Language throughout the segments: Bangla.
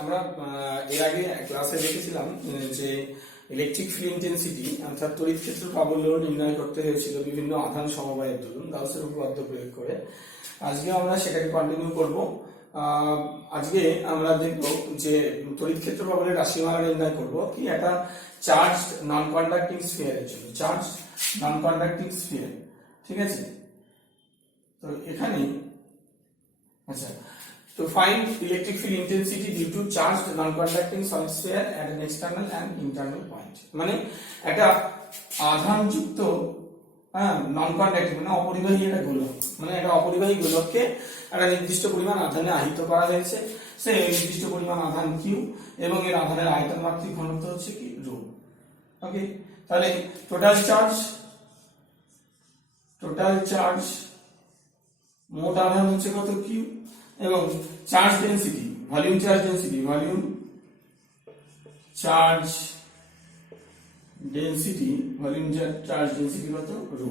আমরা এর আগে ক্লাসে দেখেছিলাম যে ইলেকট্রিক ফিল্ড ইন্টেন্সিটি অর্থাৎ তড়িৎ ক্ষেত্র প্রাবল্য নির্ণয় করতে হয়েছিল বিভিন্ন আধান সমবায়ের দরুন গাউসের উপপাদ্য প্রয়োগ করে। আজকে আমরা সেটাকে কন্টিনিউ করব। আজকে আমরা দেখব যে তড়িৎ ক্ষেত্র প্রাবল্যের রাশিমালা নির্ণয় করব কি একটা চার্জ নন কন্ডাক্টিং স্ফিয়ারের জন্য, চার্জ নন কন্ডাক্টিং স্ফিয়ার। ঠিক আছে, তো এখানে আচ্ছা, to find electric field intensity due to charged non-conducting solid sphere at an external and internal point, মানে একটা আধানযুক্ত নন কন্ডাক্টিং মানে অপরিবাহী একটা গোলক, মানে একটা অপরিবাহী গোলককে একটা নির্দিষ্ট পরিমাণ আধানে আহিত করা হয়েছে। সেই নির্দিষ্ট পরিমাণ আধান কিউ এবং এর আধানের আয়তন মাত্রিক ঘনত্ব হচ্ছে কি রো। ওকে, তাহলে টোটাল চার্জ মোট আধান হচ্ছে কত কিউ এবং charge density volume charge density কত রো,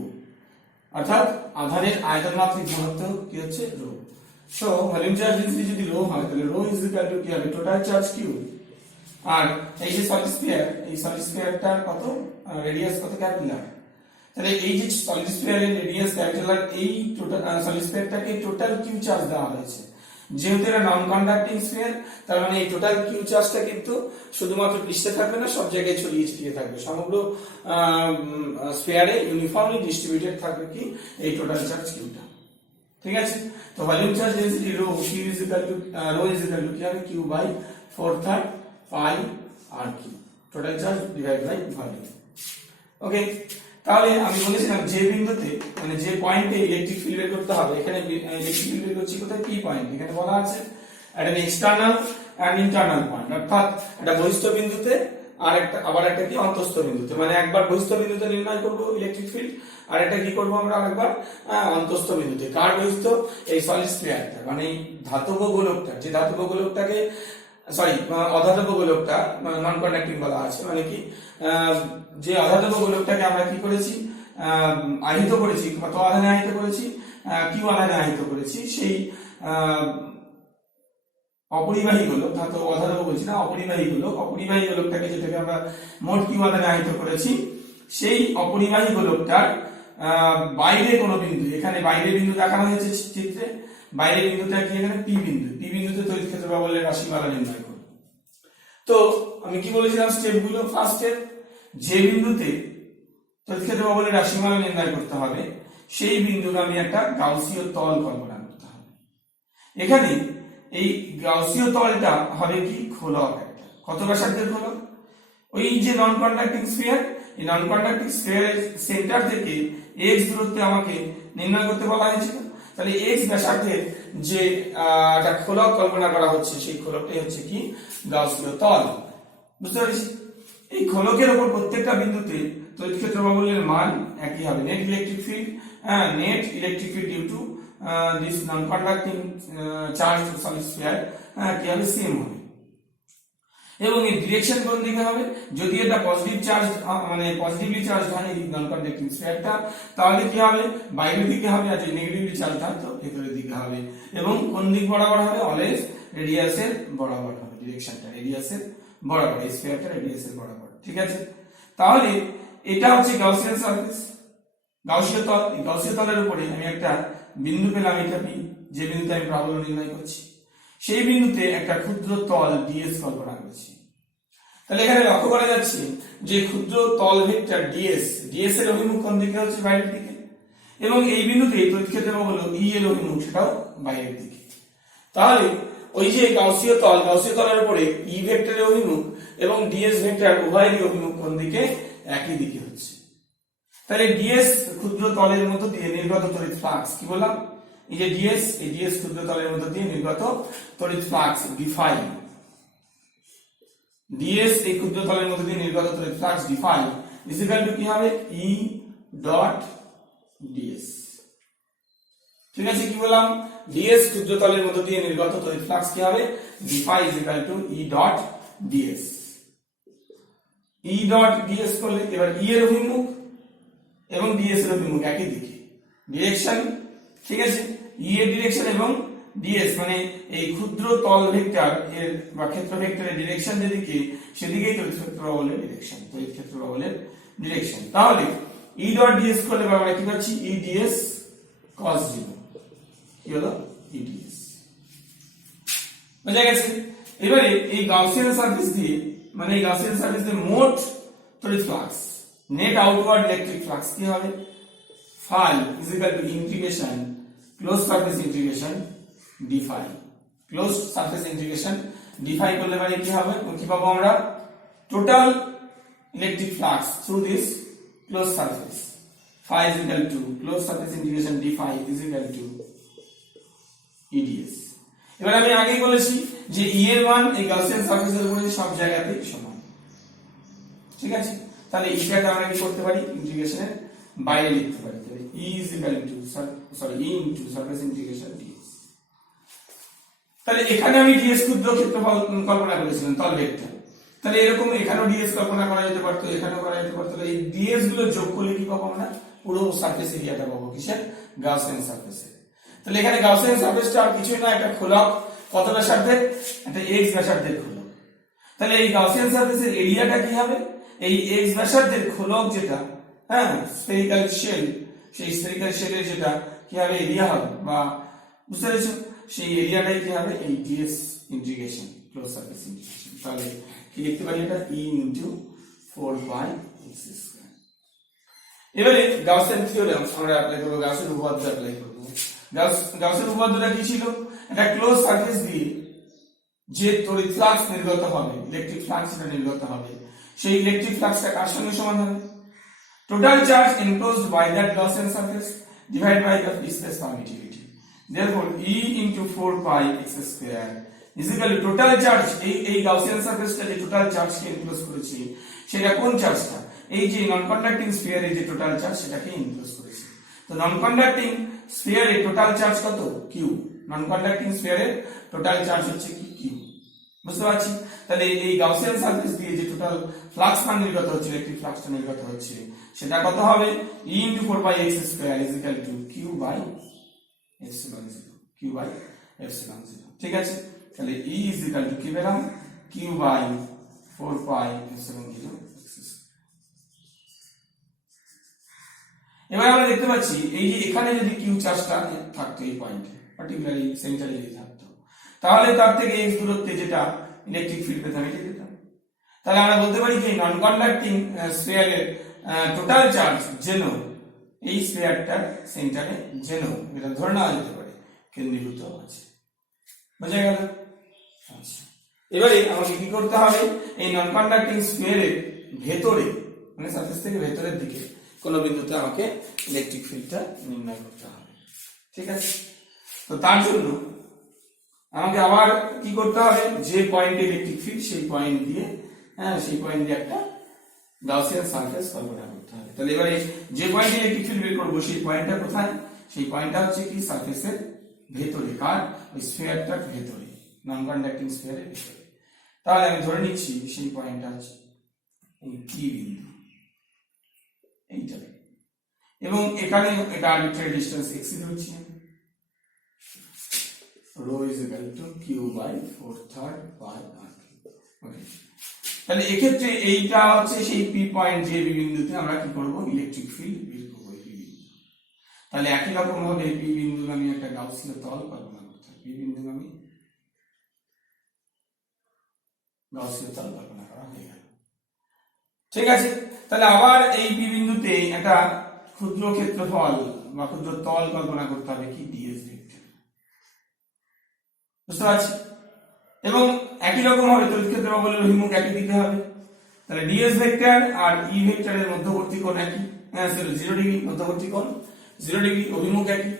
অর্থাৎ আধানের আয়তন মাত্রিক ঘনত্ব কি হচ্ছে rho. So volume charge density যদি রো হয় তাহলে রো ইজ ইকুয়াল টু কি হবে টোটাল চার্জ কিউ, আর এই যে সলিড স্ফিয়ার, এই সলিড স্ফিয়ারটার কত রেডিয়াস কত ক্যাপিটাল, তাহলে এই যে সলিড স্ফিয়ারের রেডিয়াস ক্যাপিটাল, এই টোটাল সলিড স্ফিয়ারটাকে টোটাল কিউ চার্জ দেওয়া হয়েছে। যেহেতু এটা নন কন্ডাক্টিং স্ফিয়ার, তার মানে এই টোটাল কিউ চার্জটা কিন্তু শুধুমাত্র পৃষ্ঠে থাকবে না, সব জায়গায় ছড়িয়ে ছিটিয়ে থাকবে, সমগ্র স্ফিয়ারে ইউনিফর্মলি ডিস্ট্রিবিউটেড থাকবে কি এই টোটাল চার্জ কিউটা। ঠিক আছে, তো volume charge density rho Q is equal to কি হবে Q by 4/3 pi R cube, total charge divide by volume. Okay, তাহলে আমি বলেছিলাম যে বিন্দুতে মানে যে পয়েন্টে ইলেকট্রিক ফিল্ড বের করতে হবে, এখানে ইলেকট্রিক ফিল্ড বের করছি কোথায় পি পয়েন্ট, এখানে বলা আছে একটা এক্সটার্নাল এন্ড ইন্টারনাল পয়েন্ট, অর্থাৎ একটা বহিস্থ বিন্দুতে আর একটা আবার একটা কি অন্তস্থ বিন্দুতে, মানে একবার বহিস্থ বিন্দুতে নির্ণয় করব ইলেকট্রিক ফিল্ড, আর একটা কি করব আমরা আরেকবার অন্তস্থ বিন্দুতে। কার বহিস্থ? এই সলিড স্ফিয়ারটা, মানে এই ধাতব গোলকটা, যে ধাতব গোলকটাকে অধাতব গোলকটা নন কন্ডাক্টিং বলা আছে, মানে কি যে অধাতব গোলকটাকে আমরা কি করেছি আহিত করেছি, কত আধানে আহিত করেছি কিউ আধানে আহিত করেছি, সেই অপরিবাহী গোলক, ধাতব অধাতব বলছি না, অপরিবাহী গোলকটাকে যেটাকে আমরা মোট কিউ আধানে আহিত করেছি, সেই অপরিবাহী গোলকটার বাইরে কোনো বিন্দু, এখানে বাইরে বিন্দু দেখানো হয়েছে চিত্রে, বাইরের বিন্দুটা কি এখানে পি বিন্দুতে তড়িৎ ক্ষেত্র প্রাবল্যের রাশিমালা নির্ণয় করব। তো আমি কি বলেছিলাম স্টেপগুলো, ফার্স্ট স্টেপ যে বিন্দুতে তড়িৎ ক্ষেত্র প্রাবল্যের রাশিমালা নির্ণয় করতে হবে সেই বিন্দুকে আমি একটা গাউসীয় তল কল্পনা করতে হবে। এখানে এই গাউসীয় তলটা হবে কি খোলক, একটা কত ব্যাসার্ধের খোলক, ওই যে নন কন্ডাক্টিং স্ফিয়ার, এই নন কন্ডাক্টিং স্ফিয়ারের সেন্টার থেকে এক্স দূরত্বে আমাকে নির্ণয় করতে বলা হয়েছিল। তাহলে এক্স ব্যাসার্ধের যে একটা খোলক কল্পনা করা হচ্ছে, সেই খোলকটাই হচ্ছে কি গাউসীয় তল। বুঝতে পারছি? এই খোলকের উপর প্রত্যেকটা বিন্দুতে তড়িৎ ক্ষেত্র প্রাবল্যের মান একই হবে, net electric field due to this non conducting charge solid sphere কি হবে সেম হবে। এবং এই ডিরেকশন কোন দিকে হবে, যদি এটা পজিটিভ চার্জ মানে পজিটিভলি চার্জ হয় এই নন কন্ডাক্টিং স্ফিয়ারটা, তাহলে কি হবে বাইরের দিকে হবে, আর যদি নেগেটিভলি চার্জ হয় তো ভেতরের দিকে হবে। এবং কোন দিক বরাবর হবে, অলওয়েজ রেডিয়াসের বরাবর হবে, ডিরেকশনটা রেডিয়াসের বরাবর, এই স্ফিয়ারটা রেডিয়াসের বরাবর। ঠিক আছে, তাহলে এটা হচ্ছে গাউসিয়ান সারফেস, গাউসীয় তল। এই গাউসীয় তলের উপরে আমি একটা বিন্দু পেলাম, এটা পি, যে বিন্দুতে আমি প্রাবল্য নির্ণয় করছি, সেই বিন্দুতে একটা ক্ষুদ্র তল ডিএস কল্পনা করেছি। তাহলে এখানে লক্ষ্য করা যাচ্ছে যে ক্ষুদ্র তল ভেক্টর ডিএস এর অভিমুখ কোন দিকে হচ্ছে বাইরের দিকে, এবং এই বিন্দুতে তড়িৎ ক্ষেত্র প্রাবল্য ই এর অভিমুখ সেটাও বাইরের দিকে। তাহলে ওই যে গাউসীয় তলের উপরে ই ভেক্টরের অভিমুখ এবং ডিএস ভেক্টর উভয়েরই অভিমুখ কোন দিকে, একই দিকে হচ্ছে। তাহলে ডিএস ক্ষুদ্র তলের মধ্যে দিয়ে নির্গত তড়িৎ ফ্লাক্স, কি বললাম, এই যে ডিএস, এই ডিএস ক্ষুদ্র তলের মধ্যে দিয়ে নির্গত তড়িৎ ফ্লাক্স ডিফাই, ডিএস এই ক্ষুদ্র তলের মধ্যে দিয়ে নির্গত তড়িৎ flux d phi is equal to কি হবে ই ডট ডিএস। ঠিক আছে, কি বললাম, ডিএস ক্ষুদ্র তলের মধ্যে দিয়ে নির্গত তড়িৎ ফ্লাক্স কি হবে defy is equal two E dot DS. E dot DS করলে এবার ই এর অভিমুখ এবং ডিএস এর অভিমুখ একই দিকে, ডিরেকশন, ঠিক আছে, ই এর ডিরেকশন এবং ডিএস মানে এই ক্ষুদ্র তল ভেক্টর এর বা ক্ষেত্র ভেক্টরের ডিরেকশন যেদিকে সেদিকেই তড়িৎ ক্ষেত্র প্রবাহের ডিরেকশন, তড়িৎ ক্ষেত্র প্রবাহের ডিরেকশন। তাহলে ই ডট ডিএস করলে আমরা কি পাচ্ছি, ই ডিএস cos 0, কি হলো ই ডিএস। বুঝা গেছে? এবারে এই গাউসিয়ান সারফেস দিয়ে মানে এই গাউসিয়ান সারফেস দিয়ে মোট তড়িৎ flux, net outward electric flux কি হবে, phi is equal to integration closed surface integration d phi, closed surface integration d phi করলে মানে কি হবে, কি পাবো আমরা, total electric flux through this closed surface phi is equal to closed surface integration d phi is equal to EDS। এবার আমি আগেই বলেছি যে E এর মান এই গাউসিয়ান সারফেসের উপরে সব জায়গাতেই সমান, ঠিক আছে? তাহলে এটাকে আমরা কি করতে পারি, ইন্টিগ্রেশনের বাইরে লিখতে পারি, তাহলে E is equal to E into surface integration ds। তাহলে এখানে আমি ds ক্ষুদ্র ক্ষেত্রফল কল্পনা করেছিলাম তল ভেক্টর, তাহলে এরকম এখানেও ds কল্পনা করা যেতে পারতো, এখানেও করা যেতে পারতো। এই ds গুলো যোগ করলে কি পাবো আমরা, পুরো সারফেস এরিয়াটা পাবো কিসের, গাউসিয়ান সারফেসে। তাহলে এখানে গাউসিয়ান সারফেসটা আর কিছুই না, একটা খোলক, কত ব্যাসার্ধের, একটা x ব্যাসার্ধের খোলক। তাহলে এই গাউসিয়ান সারফেসের এরিয়াটা কি হবে, এই x ব্যাসার্ধের খোলক যেটা, হ্যাঁ, স্ফেরিক্যাল শেল, সেই স্ফেরিক্যাল শেলের যেটা কি হবে, এরিয়া হবে, বা বুঝতে পেরেছো, সেই এরিয়াটাই কি হবে, এই ds integration close surface integration. তাহলে কি লিখতে পারি, এটা E into 4 pi x square. এবারে গাউসিয়ান থিওরেম আমরা অ্যাপ্লাই করব, গাউসিয়ান উপপাদ্য অ্যাপ্লাই করব। গাউসিয়ান উপপাদ্যটা কি ছিল, এটা ক্লোজ সারফেস দিয়ে যে তড়িৎ ফ্লাক্স নির্গত হবে, ইলেকট্রিক ফ্লাক্স এটা নির্গত হবে, সেই ইলেকট্রিক ফ্লাক্সটা কার সঙ্গে সমান হবে, total charge enclosed by that Gaussian surface divided by the space permittivity. Therefore, E into 4 pi x square is equal to total charge, এই Gaussian surface টা যে total charge কে enclose করেছে সেটা কোন চার্জটা, এই যে নন কন্ডাক্টিং স্ফিয়ার এর যে টোটাল চার্জ সেটাকে enclose করেছে। তো নন কন্ডাক্টিং স্ফিয়ার এর টোটাল চার্জ কত, q, নন কন্ডাক্টিং স্ফিয়ার এর টোটাল চার্জ হচ্ছে কি q, বুঝতে পারছি? তাহলে এই গাউসিয়ান সারফেস দিয়ে যে টোটাল ফ্লাক্স মান নির্গত হচ্ছে, ইলেকট্রিক ফ্লাক্সটা নির্গত হচ্ছে, সেটা কত হবে, E into 4 pi x square is equal to q by epsilon 0, q by epsilon 0, ঠিক আছে? তাহলে E is equal to কি পেলাম, q by 4 pi epsilon 0 x square। এবার আমরা দেখতে পাচ্ছি এই যে এখানে যদি q চার্জটা থাকতো এই পয়েন্টে, পার্টিকুলারলি সেন্টারে যদি থাকতো, তাহলে তার থেকে x দূরত্বে যেটা ইলেকট্রিক ফিল্ড পেতাম এটা পেতাম। তাহলে আমরা বলতে পারি যে নন কন্ডাক্টিং স্ফিয়ারের টোটাল চার্জ যেন এই স্ফিয়ারটার সেন্টারে যেন এটা ধরে নেওয়া যেতে পারে কেন্দ্রীভূত আছে, বুঝা গেল? আচ্ছা, এবারে আমাকে কি করতে হবে, এই নন কন্ডাক্টিং স্ফিয়ারের ভেতরে মানে সারফেস থেকে ভেতরের দিকে কোন বিন্দুতে আমাকে ইলেকট্রিক ফিল্ডটা নির্ণয় করতে হবে, ঠিক আছে? তো তার জন্য আমাকে আবার কি করতে হবে, যে পয়েন্টে ইলেকট্রিক ফিল্ড সেই পয়েন্ট দিয়ে, হ্যাঁ, সেই পয়েন্ট দিয়ে একটা গাউসিয়ান সারফেস কল্পনা করতে হবে। তাহলে এবারে যে পয়েন্টে ইলেকট্রিক ফিল্ড বের করবো সেই পয়েন্টটা কোথায়, সেই পয়েন্টটা হচ্ছে কি সারফেসের ভেতরে, কার, ওই স্ফিয়ারটার ভেতরে, নন কন্ডাক্টিং স্ফিয়ারের ভেতরে। তাহলে আমি ধরে নিচ্ছি সেই পয়েন্টটা হচ্ছে এই কি বিন্দু, এইটা, এবং এখানে এটা আরবিট্রারি ডিসটেন্স x ধরছি, rho is equal to q by 4/3 pi r। ওকে, তাহলে এক্ষেত্রে এইটা হচ্ছে সেই p পয়েন্ট, যে বিন্দুতে আমরা কি করব, ইলেকট্রিক ফিল্ড বের করব এই বিন্দু। তাহলে একই রকম ভাবে p বিন্দু আমি একটা গাউসীয় তল কল্পনা করতে হবে, p বিন্দু আমি গাউসীয় তল কল্পনা করা হয়ে গেল, ঠিক আছে? তাহলে আবার এই p বিন্দুতে একটা ক্ষুদ্র ক্ষেত্রফল বা ক্ষুদ্র তল কল্পনা করতে হবে, কি ds ভেক্টর, বুঝতে পারছি? এবং একই রকম ভাবে তড়িৎ ক্ষেত্র বলে অভিমুখ একই দিকে হবে। তাহলে ds ভেক্টর আর e ভেক্টরের মধ্যবর্তী কোণ একই, 0 ডিগ্রি, মধ্যবর্তী কোণ 0 ডিগ্রি, অভিমুখ একই।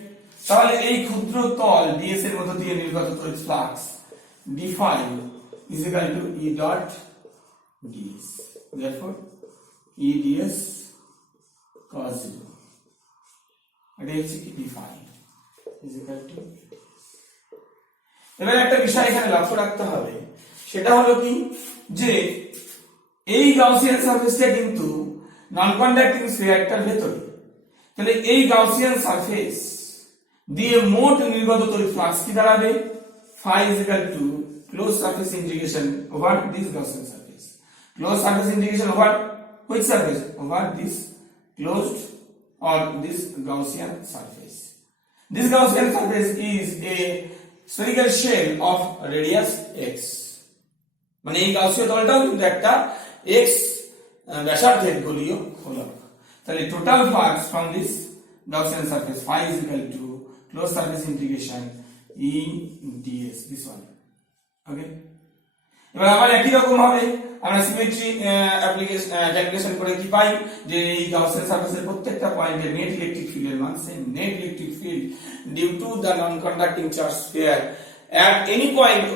তাহলে এই ক্ষুদ্র তল ds এর মধ্য দিয়ে নির্গত তড়িৎ ফ্লাক্স d phi is equal to E dot ds, therefore E ds cos 0, এটা হচ্ছে কি d phi is equal to। এবার একটা বিষয় এখানে লক্ষ্য রাখতে হবে, সেটা হলো কি, যে এই গাউসিয়ান সারফেসটা কিন্তু নন কন্ডাক্টিং স্ফিয়ারটার ভেতরে। তাহলে এই গাউসিয়ান সারফেস দিয়ে মোট নির্গত তড়িৎ ফ্লাক্স কি দাঁড়াবে phi is equal to closed surface integration over this Gaussian surface. Closed surface integration over which surface? Over this closed or this Gaussian surface. This Gaussian surface is a spherical shell of radius x. মানে এই গাউসীয় তলটাও কিন্তু একটা x ব্যাসার্ধের গোলীয় গোলক। তাহলে total flux from this Gaussian surface phi is equal to closed surface integration E ds, this one. Okay. এবার আবার একই রকম ভাবে আমরা সিমেট্রি অ্যাপ্লিকেশন ক্যালকুলেশন করে কি পাই যে এই গাউসিয়ান সারফেসের প্রত্যেকটা পয়েন্টে নেট ইলেকট্রিক ফিল্ডের মান same. Net electric field due to the non conducting charge sphere at any point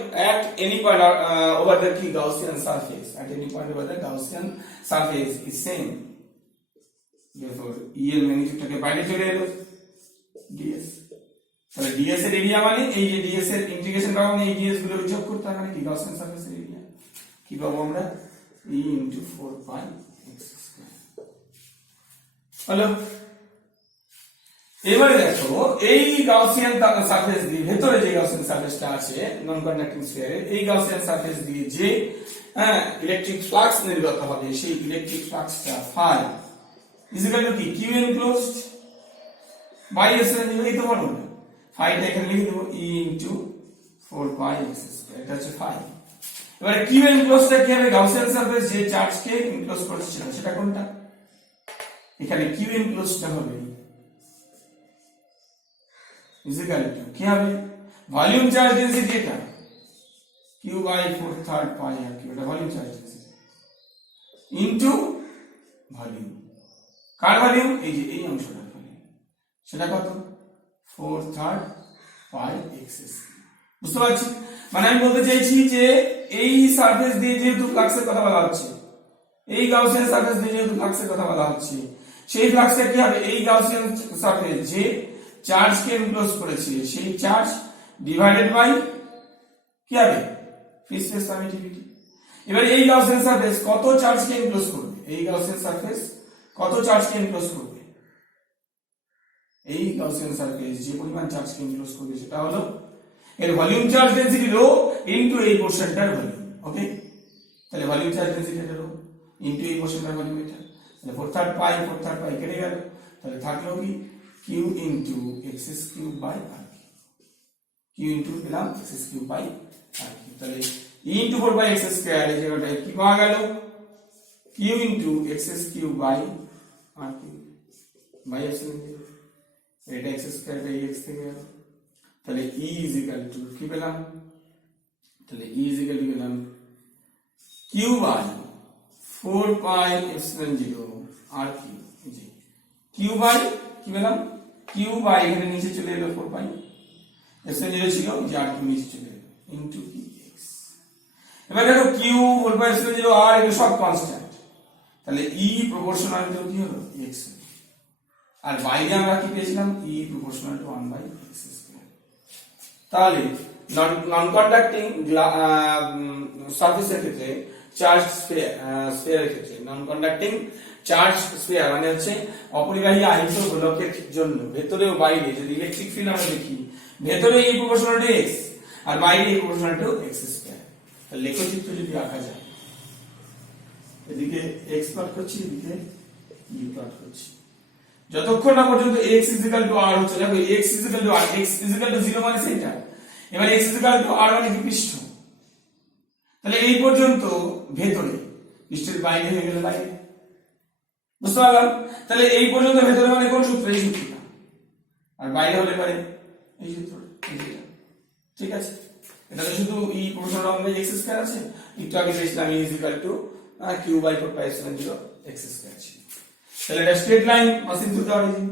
over the Gaussian surface, at any point over the Gaussian surface is same. Therefore E এর ম্যাগনিটিউডটাকে বাইরে চলে এলো ds। তাহলে ds এর এরিয়া মানে এই যে ds এর ইন্টিগ্রেশন করা মানে এই ds গুলো যোগ করতে হবে, মানে কি গাউসিয়ান সারফেসের এরিয়া কি পাবো আমরা E into 4 pi x square। হলো। এবারে দেখো এই গাউসিয়ান সারফেস দিয়ে ভেতরে যে গাউসিয়ান সারফেসটা আছে নন কন্ডাক্টিং স্ফিয়ারে, এই গাউসিয়ান সারফেস দিয়ে যে ইলেকট্রিক ফ্লাক্স নির্গত হবে সেই electric ফ্লাক্সটা phi is equal to কি q enclosed by s এই তো বলো না phi টা এখানে লিখে দেব E into 4 pi x square, এটা হচ্ছে phi। এবারে q enclosed টা কি হবে গাউসিয়ান সারফেস যে চার্জকে এনক্লোজ করছিল সেটা কোনটা, এখানে q enclosed টা হবে is equal to কি হবে ভলিউম চার্জ ডেনসিটি, এটা q by 4/3 pi আর কি এটা volume charge density into volume. কার ভলিউম এই যে এই অংশটার ভলিউম, সেটা কত 4/3 pi x square। বুঝতে পারছি? মানে আমি বলতে চাইছি যে এই সারফেস দিয়ে যেহেতু ফ্লাক্সের কথা বলা হচ্ছে, এই গাউসিয়ান সারফেস দিয়ে যেহেতু ফ্লাক্সের কথা বলা হচ্ছে, সেই ফ্লাক্সটা কি হবে এই গাউসিয়ান সারফেস যে চার্জকে এনক্লোজ করেছে সেই চার্জ ডিভাইডেড বাই কি হবে ফ্রি স্পেস পারমিটিভিটি। এবার এই গাউসিয়ান সারফেস কত চার্জকে এনক্লোজ করবে, এই গাউসিয়ান সারফেস কত চার্জকে এনক্লোজ করবে, এই গাউসিয়ান সারফেস যে পরিমাণ চার্জকে এনক্লোজ করবে সেটা হলো এর volume charge density rho into এই পোরশনটার ভলিউম। ওকে, তাহলে ভলিউম চার্জ ডেনসিটি এটা রো ইনটু এই পোরশনটার ভলিউম এটা, তাহলে 4/3 pi কেটে গেল, তাহলে থাকলো কি q into x cube by r q into পেলাম x cube by r। তাহলে e into 4 by x square এই জায়গাটায় কি পাওয়া গেল q into x cube by r by epsilon 0, এটা x square by x থেকে গেল, তাহলে e is equal to কি পেলাম, তাহলে e is equal to পেলাম q by 4 pi epsilon 0 r G q by কি পেলাম q by এখানে নিচে চলে এলো 4 pi epsilon 0 ছিল যে r কিউ নিচে চলে এলো ইনটু x। এবার দেখো q 4 pi epsilon 0 r এগুলো সব কনস্ট্যান্ট, তাহলে e প্রপোর্শনাল টু কি হলো x, আর বাইরে আমরা কি পেয়েছিলাম e proportional to 1 by x square. তাহলে নন কন্ডাক্টিং সারফেসের ক্ষেত্রে চার্জ স্ফিয়ারের ক্ষেত্রে নন কন্ডাক্টিং চার্জ স্ফিয়ার মানে হচ্ছে অপরিবাহী আহিত গোলকের জন্য ভেতরে ও বাইরে যদি ইলেকট্রিক ফিল্ড আমরা দেখি ভেতরে এই প্রপোর্শনাল টু x আর বাইরে এই প্রপোর্শনাল টু x স্কয়ার। তাহলে লেখচিত্র যদি আঁকা যায় এদিকে x প্লট করছি এদিকে y প্লট করছি, যতক্ষণ না পর্যন্ত x r হচ্ছে দেখো x r x 0 মানে সেটা, এবার x r মানে কি পৃষ্ঠ, তাহলে এই পর্যন্ত ভেতরে পৃষ্ঠের বাইরে হয়ে গেল বাইরে। বুঝতে পারলাম? তাহলে এই পর্যন্ত ভেতরে মানে কোন সূত্র এই সূত্রটা, আর বাইরে হলে পারে এই সূত্রটা, ঠিক আছে? এটা তো শুধু e proportional to x square আছে, একটু আগে পেয়েছিলাম e q by 4 pi epsilon 0 x square ছিল। তাহলে এটা straight line passing through the origin,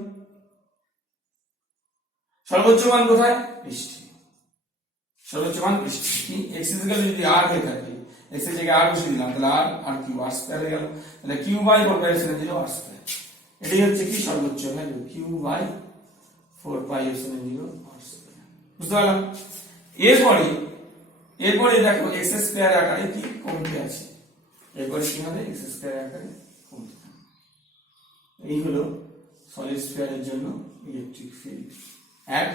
সর্বোচ্চ মান কোথায় পৃষ্ঠে, সর্বোচ্চ মান পৃষ্ঠে কি x যদি r হয়ে থাকে x এর জায়গায় r বসিয়ে দিলাম তাহলে r q r স্কয়ার হয়ে গেল, তাহলে q by 4 pi epsilon 0 r square, এটাই হচ্ছে কি সর্বোচ্চ value q by 4 pi epsilon 0 r square. বুঝতে পারলাম? এরপরে দেখো x স্কয়ার আকারে কি কমতে আছে, এরপরে কি হবে x স্কয়ার আকারে কমতে থাকবে। এই হলো সলিড স্ফিয়ারের জন্য electric field. at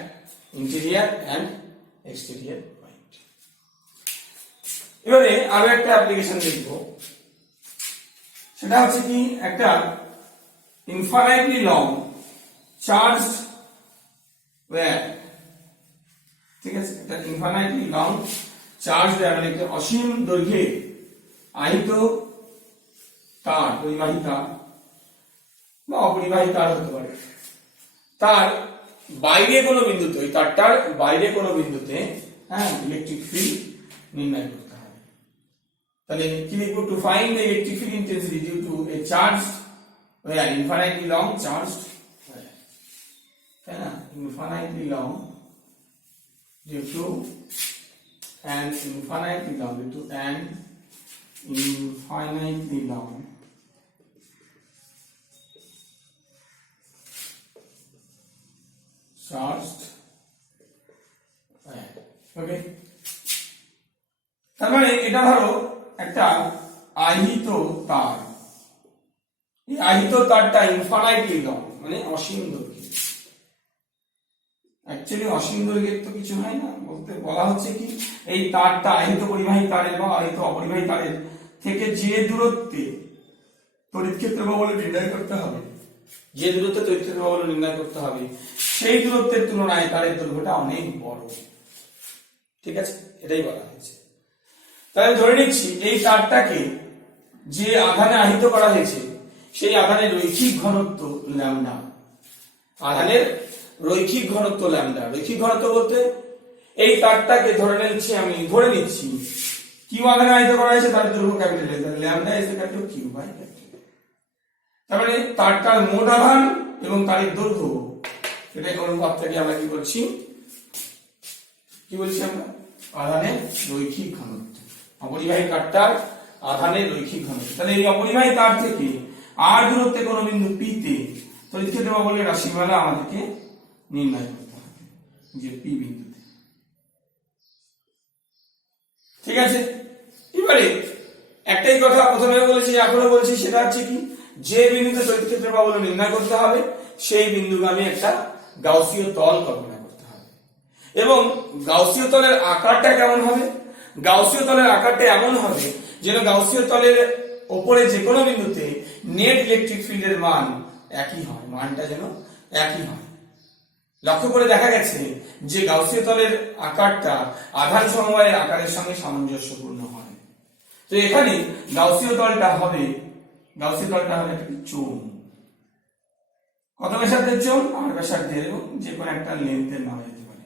interior and exterior point. এবারে আরো একটা অ্যাপ্লিকেশন দেখব, সেটা হচ্ছে কি একটা infinitely long charged wire, ঠিক আছে, এটা infinitely long charged wire মানে একটা অসীম দৈর্ঘ্যের আহিত তার, পরিবাহী তার বা অপরিবাহী তার হতে পারে, তার বাইরে কোনো বিন্দুতে, ওই তারটার বাইরে কোনো বিন্দুতে হ্যাঁ ইলেকট্রিক ফিল্ড নির্ণয় করতে হবে। তাহলে কি লিখবো? To find the electric field intensity due to a charged wire, infinitely long charged wire, তাই না, infinitely long due to an infinitely long charged wire, ওকে। তার মানে এটা ধরো একটা আহিত তার, এই আহিত তারটা ইনফাইনাইটলি লং মানে অসীম দৈর্ঘ্যের। অ্যাকচুয়ালি অসীম দৈর্ঘ্যের তো কিছু হয় না, বলতে বলা হচ্ছে কি এই তারটা আহিত পরিবাহী তারের বা আহিত অপরিবাহী তারের থেকে যে দূরত্বে তড়িৎ ক্ষেত্র বল নির্ণয় করতে হবে, যে দূরত্বে তড়িৎ ক্ষেত্র বল নির্ণয় করতে হবে সেই দূরত্বের তুলনায় তারের দৈর্ঘ্যটা অনেক বড়, ঠিক আছে, এটাই বলা হয়েছে। তাহলে ধরে নিচ্ছি এই তারটাকে যে আধানে আহিত করা হয়েছে সেই আধানের রৈখিক ঘনত্ব ল্যামডা, আধানের রৈখিক ঘনত্ব ল্যামডা। রৈখিক ঘনত্ব বলতে এই তারটাকে ধরে নিচ্ছি কিউ আধানে আহিত করা হয়েছে, তার দৈর্ঘ্য ক্যাপিটাল এ, তাহলে lambda is equal to Q by capital. তার মানে তারটার মোট আধান এবং তারের দৈর্ঘ্য, এটাই অনুপাতটাকে আমরা কি বলছি, আমরা আধানের রৈখিক ঘনত্ব, অপরিবাহী তারটার আধানের রৈখিক ঘনত্ব। তাহলে এই অপরিবাহী তার থেকে আর দূরত্বে কোন বিন্দু পি তে তড়িৎ ক্ষেত্র বা বলের রাশিমালা আমাদেরকে নির্ণয় করতে হবে, যে পি বিন্দুতে, ঠিক আছে। এবারে একটাই কথা প্রথমে বলেছি, এখনো বলছি, সেটা হচ্ছে কি যে বিন্দুতে তড়িৎ ক্ষেত্র বা বল নির্ণয় করতে হবে সেই বিন্দুগামী একটা গাউসীয় তল কল্পনা করতে হবে। এবং গাউসীয় তলের আকারটা কেমন হবে? গাউসীয় তলের আকারটা এমন হবে যেন গাউসীয় তলের উপরে যে কোনো বিন্দুতে নেট ইলেকট্রিক ফিল্ডের মান একই হয়, মানটা যেন একই হয়। লক্ষ্য করে দেখা গেছে যে গাউসীয় তলের আকারটা আধান সমবায়ের আকারের সঙ্গে সামঞ্জস্যপূর্ণ হয়। তো এখানে গাউসীয় তলটা হবে একটা চোঙ, কত ব্যাসার্ধের চোঙ? আর ব্যাসার্ধের, এবং যে কোনো একটা লেন্থের নাম যেতে পারে।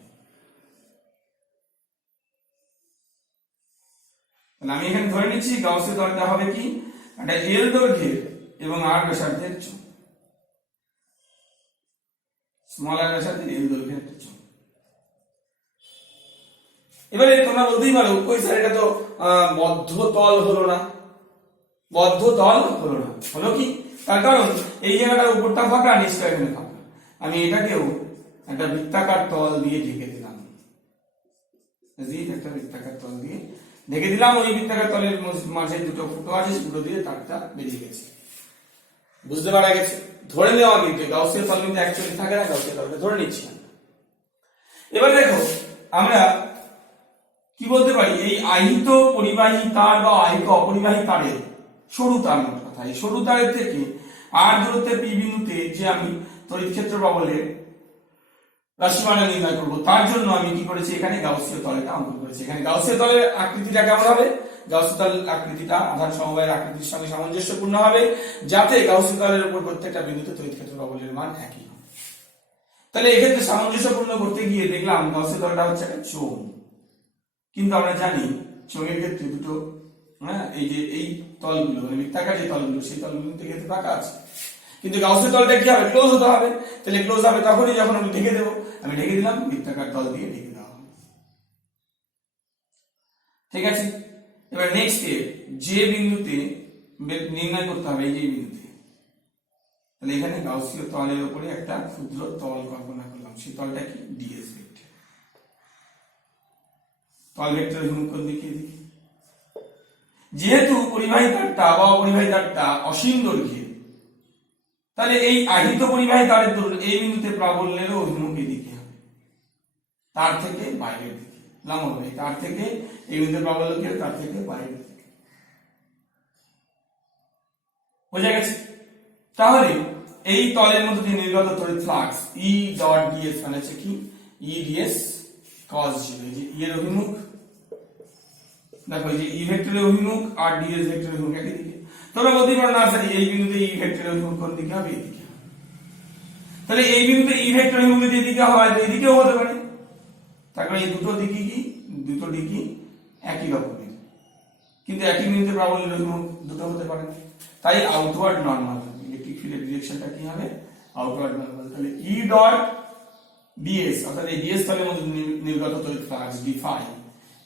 আমি এখানে ধরে নিচ্ছি গাউসীয় তলটা হবে কি একটা এল দৈর্ঘ্যের এবং আর ব্যাসার্ধের চোঙ, স্মল আর ব্যাসার্ধের এল দৈর্ঘ্যের একটা চোঙ। এবারে তোমরা বলতেই পারো ওই স্যার এটা তো বদ্ধ তল হলো না, হলো কি? তার কারণ এই জায়গাটার উপরটা ফাঁকা, নিচটা এখানে ফাঁকা। আমি এটাকেও একটা বৃত্তাকার তল দিয়ে ঢেকে দিলাম, একটা বৃত্তাকার তল দিয়ে ঢেকে দিলাম। ওই বৃত্তাকার তলের মাঝে দুটো ফুটো আছে, ফুটো দিয়ে তারটা বেরিয়ে গেছে, বুঝতে পারা গেছে। ধরে নেওয়া কিন্তু গাউসীয় তল কিন্তু অ্যাকচুয়ালি থাকে না, গাউসীয় তলকে ধরে নিচ্ছি আমরা। এবার দেখো আমরা কি বলতে পারি, এই আহিত পরিবাহী তার বা আহিত অপরিবাহী তারের সরু তার, মোট কথা এই সরু তারের থেকে আর দূরত্বে পি বিন্দুতে যে আমি তড়িৎ ক্ষেত্র বা বলের রাশিমালা নির্ণয় করবো, তার জন্য আমি কি করেছি, এখানে গাউসীয় তলটা অঙ্কন করেছি। এখানে গাউসীয় তলের আকৃতিটা কেমন হবে? গাউসীয় তলের আকৃতিটা আধান সমবায়ের আকৃতির সঙ্গে সামঞ্জস্যপূর্ণ হবে, যাতে গাউসীয় তলের উপর প্রত্যেকটা বিন্দুতে তড়িৎ ক্ষেত্র বা বলের মান একই হয়। তাহলে এক্ষেত্রে সামঞ্জস্যপূর্ণ করতে গিয়ে দেখলাম গাউসীয় তলটা হচ্ছে একটা চোঙ, কিন্তু আমরা জানি চোঙের ক্ষেত্রে দুটো এই যে এই তলগুলো মানে বৃত্তাকার যে তলগুলো, সেই তলগুলো থেকে ফাঁকা আছে, কিন্তু গাউসীয় তলটা কি হবে? ক্লোজ হতে হবে। তাহলে ক্লোজ হবে তখনই যখন আমি ঢেকে দেবো। আমি ঢেকে দিলাম, বৃত্তাকার তল দিয়ে ঢেকে দেওয়া হবে, ঠিক আছে। এবার নেক্সট স্টেপ, যে বিন্দুতে নির্ণয় করতে হবে, এই যে বিন্দুতে, তাহলে এখানে গাউসীয় তলের উপরে একটা ক্ষুদ্র তল কল্পনা করলাম, সেই তলটা কি? DS vector. তল ভেক্টর কোন দিকে? যেহেতু পরিবাহী তারটা বা অপরিবাহী তারটা অসীম দৈর্ঘ্যের, তাহলে এই আহিত পরিবাহী তারের দৈর্ঘ্য এই বিন্দুতে প্রাবল্যেরও অভিমুখ এদিকে হবে। তার থেকে বাইরের দিকে, লম্বভাবে তার থেকে এই বিন্দুর প্রাবল্য কি তার থেকে বাইরের দিকে। বোঝা গেছে? তাহলে এই তলের মধ্যে দিয়ে নির্গত তড়িৎ ফ্লাক্স E ডট ds মানে হচ্ছে কি E ds cos 0। এই যে E এর অভিমুখ, দেখো এই যে E ভেক্টরের অভিমুখ আর ds ভেক্টরের অভিমুখ একই দিকে। তোমরা বলতে পারো না স্যার এই বিন্দুতে E ভেক্টরের অভিমুখ কোন দিকে হবে? এদিকে। তাহলে এই বিন্দুতে E ভেক্টরের অভিমুখ যদি এদিকে হয় তো এদিকেও হতে পারে। তার কারণে এই দুটো দিকই কি, দুটো দিকই একই রকমের, কিন্তু একই বিন্দুতে প্রাবল্যের অভিমুখ দুটো হতে পারে। তাই আউটওয়ার্ড নরমাল হবে, ইলেকট্রিক ফিল্ডের ডিরেকশনটা কি হবে? Outward normal. তাহলে E ডট ds অর্থাৎ এই ds তলের মধ্যে নির্গত তড়িৎ ফ্লাক্স d phi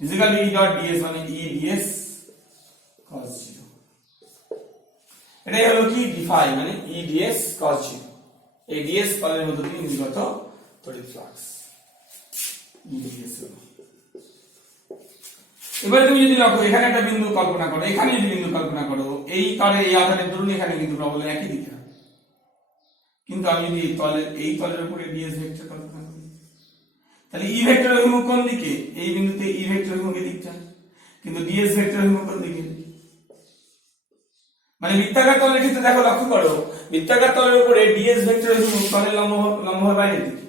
equal to E dot ds মানে E ds cos 0। এটাই হলো কি d phi মানে E ds cos 0, এই ds তলের মধ্যে দিয়ে নির্গত তড়িৎ ফ্লাক্স E ds। এবারে তুমি যদি লক্ষ্য এখানে একটা বিন্দু কল্পনা করো, এখানে যদি বিন্দু কল্পনা করো, এই তারে এই আধারের দূরত্ব এখানে কিন্তু প্রাবল্য একই দিকে হবে, কিন্তু আমি যদি এই তলের উপরে ds ভেক্টর কল্পনা করি তাহলে E ভেক্টরের অভিমুখ কোন দিকে? এই বিন্দুতে E ভেক্টরের অভিমুখ দিকটা, কিন্তু ds ভেক্টরের অভিমুখ কোন দিকে? মানে বৃত্তাকার তলের ক্ষেত্রে দেখো লক্ষ্য করো, বৃত্তাকার তলের উপরে ds ভেক্টরের অভিমুখ তলের লম্ব বাইরের দিকে,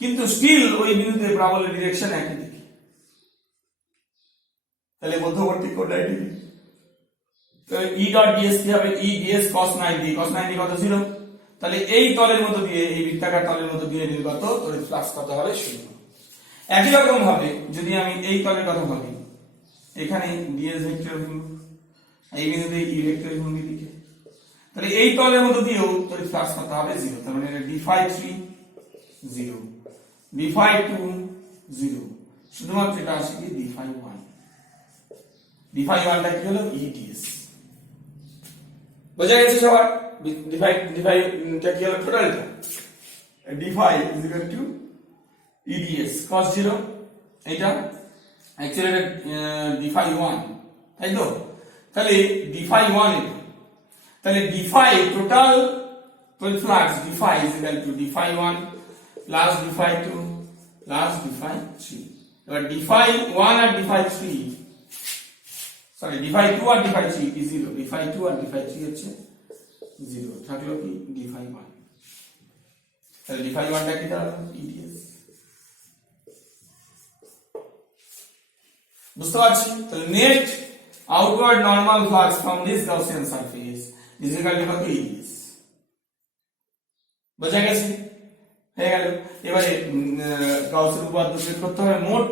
কিন্তু স্টিল ওই বিন্দুতে প্রাবল্যের ডিরেকশন একই দিকে। তাহলে মধ্যবর্তী কোণটা এটি। তাহলে E ডট ds কি হবে? E ds cos 90, cos 90 কত 0। তাহলে এই তলের মধ্যে দিয়ে, এই বৃত্তাকার তলের মধ্যে দিয়ে নির্গত তড়িৎ ফ্লাক্স কত হবে? 0। একই রকম ভাবে যদি আমি এই তলের কথা ভাবি, এখানে ds ভেক্টর অভিমুখ, এই বিন্দুতে E ভেক্টর অভিমুখ দিকে, তাহলে এই তলের মধ্যে দিয়েও তড়িৎ ফ্লাক্স কত হবে? 0। তার মানে d phi 3 0, d phi 2 0, শুধুমাত্র এটা আসে কি d phi 1। d phi 1 টা কি হলো? E ds। বোঝা গেছে সবার? d phi টা কি হলো? টোটালটা d phi is equal to E ds cos 0, এটা অ্যাকচুয়ালি এটা d phi 1, তাই তো? তাহলে d phi 1 এটা, তাহলে d phi টোটাল তড়িৎ ফ্লাক্স d phi is equal to d phi 1 plus d phi 2 plus d phi 3। এবার d phi 1 আর d phi 3, sorry d phi 2 আর d phi 3 কি 0, d phi 2 আর d phi 3 হচ্ছে 0, থাকলো কি d phi 1। তাহলে d phi 1 টা কি দাঁড়ালো? E ds। বুঝতে পারছি? তাহলে net outward normal flux from this Gaussian surface is equal to কত? E ds। বোঝা গেছে? হয়ে গেল। এবারে গাউসের উপপাদ্য প্রয়োগ করতে হবে। মোট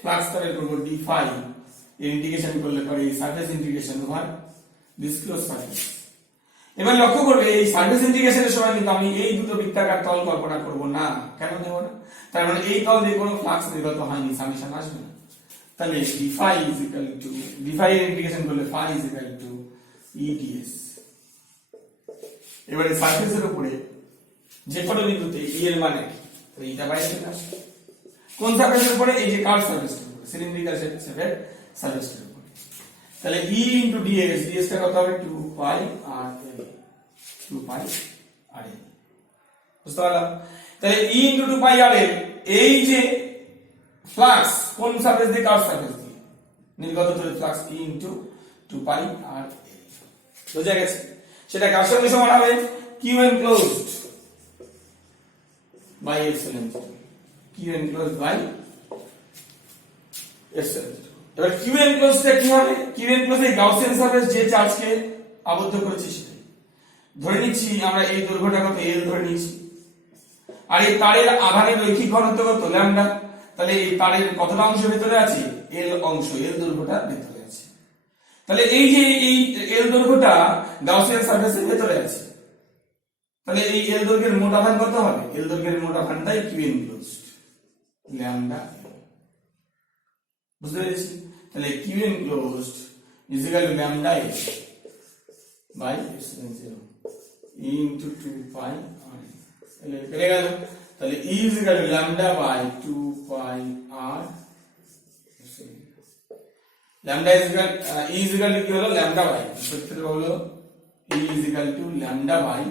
ফ্লাক্স তারের উপর d phi এর ইন্টিগ্রেশন করলে পরে এই surface integration over this close surface. এবার লক্ষ্য করবে এই সারফেস ইন্টিগ্রেশনের সময় কিন্তু আমি এই দুটো বৃত্তাকার তল কল্পনা করব না। কেন দেব না? তার মানে এই তল দিয়ে কোনো ফ্লাক্স নির্গত হয়নি, সামেশন আসবে না। তাহলে d phi is equal to d phi এর ইন্টিগ্রেশন করলে phi is equal to E ds। এবারে সারফেসের উপরে যে কোনো বিন্দুতে E এর মানে তো এটা বাইরে চলে আসবে। কোন সারফেসের উপরে? এই যে কার্ভ সারফেসের উপরে, সিলিন্ড্রিক্যাল শেপের সারফেসের উপরে। তাহলে E into ds, ds টা কত হবে? 2 pi r a, 2 pi r a। বুঝতে পারলাম? তাহলে E into 2 pi r a, এই যে ফ্লাক্স কোন সারফেস দিয়ে? কার্ভ সারফেস দিয়ে নির্গত তড়িৎ flux E into 2 pi r a। বুঝা গেছে? সেটা কার সঙ্গে সমান হবে? q enclosed by epsilon 0, q enclosed by epsilon 0। এবার q enclosed টা কি হবে? q enclosed এই গাউসিয়ান সারফেস যে চার্জকে আবদ্ধ করেছে সেটাই। ধরে নিচ্ছি আমরা এই দৈর্ঘ্যটা কত? l ধরে নিচ্ছি, আর এই তারের আধানের রৈখিক ঘনত্ব কত? ল্যামডা। তাহলে এই তারের কতটা অংশ ভেতরে আছে? l অংশ, l দৈর্ঘ্যটা ভেতরে আছে। তাহলে এই যে এই l দৈর্ঘ্যটা গাউসিয়ান সারফেসের ভেতরে আছে, তাহলে এই l দৈর্ঘ্যের মোট আধান কত হবে? l দৈর্ঘ্যের মোট আধানটাই q enclosed ল্যামডা। বুঝতে পেরেছি? তাহলে q enclosed is equal to lambda l by epsilon 0 into 2 pi r। তাহলে পেয়ে গেল। তাহলে E is equal to lambda by 2 pi r। lambda is equal E is equal to কি হলো? lambda by, সূত্র হলো E is equal to lambda by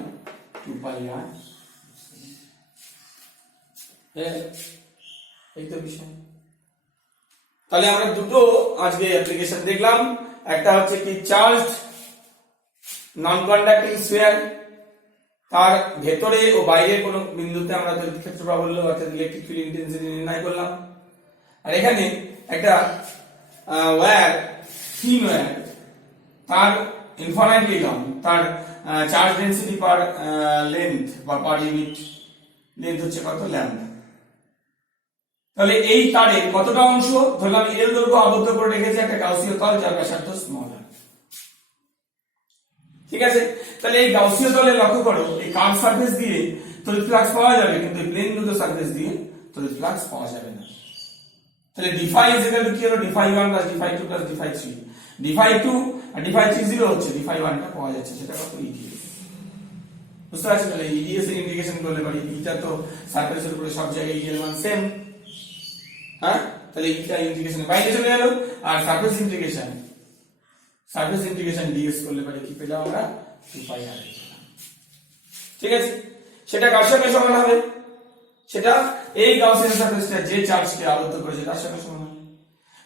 2 pi r। এই তো বিষয়। তাহলে আমরা দুটো আজকে অ্যাপ্লিকেশন দেখলাম, একটা হচ্ছে কি চার্জড নন কন্ডাক্টিং স্ফিয়ার, তার ভেতরে ও বাইরে কোনো বিন্দুতে আমরা তড়িৎ ক্ষেত্র প্রাবল্য অর্থাৎ ইলেকট্রিক ফিল্ড ইন্টেন্সিটি নির্ণয় করলাম। আর এখানে একটা ওয়্যার, থিন ওয়্যার, তার ইনফাইনাইটলি লং, তার চার্জ ডেন্সিটি পার লেন্থ বা পার ইউনিট লেন্থ হচ্ছে কত, ল্যাম্ডা। তাহলে এই তারের কতটা অংশ ধরলাম এল দৈর্ঘ্য আবদ্ধ করে রেখেছে একটা গাউসীয় তল যার ব্যাসার্ধ স্মল আর। ঠিক আছে, তাহলে এই গাউসীয় তলে লক্ষ্য করো এই কার্ভ সারফেস দিয়ে তড়িৎ ফ্লাক্স পাওয়া যাবে, কিন্তু প্লেন দুটো সারফেস দিয়ে তড়িৎ ফ্লাক্স পাওয়া যাবে না। তাহলে d phi is equal to কি হলো, d phi 1 plus d phi 2 plus d phi 3, d phi 2 আর d phi 3 0 হচ্ছে, d phi 1 টা পাওয়া যাচ্ছে, সেটা কত, EDS। বুঝতে পারছেন? তাহলে EDS এর ইন্টিগ্রেশন করলে পারি, এটা তো সারফেসের উপরে সব জায়গায় EL মান সেম, হ্যাঁ, তাহলে এটা ইন্টিগ্রেশন বাইরে চলে গেল। আর সারফেস ইন্টিগ্রেশন ds করলে পারি কি পেলাম আমরা, 2 pi r। ঠিক আছে, সেটা কার সঙ্গে সমান হবে, সেটা এই গাউসিয়ান সারফেসটা যে চার্জকে আবদ্ধ করেছে তার সঙ্গে সমান হবে।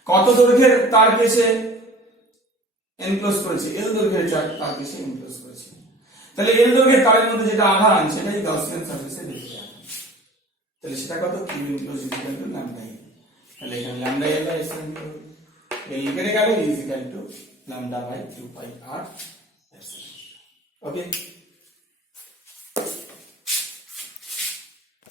কত দৈর্ঘ্যের তারকে সে এনক্লোজ করেছে, এল দৈর্ঘ্যের তারকে সে এনক্লোজ করেছে। তাহলে এল দৈর্ঘ্যের তারের মধ্যে যেটা আধান সেটাই গাউসিয়ান সারফেসে দেখতে হবে। তাহলে সেটা কত, q enclose equal to lambda L. তাহলে এখানে lambda L by epsilon L লিখে গেল is equal to lambda by 2 pi r epsilon. Okay.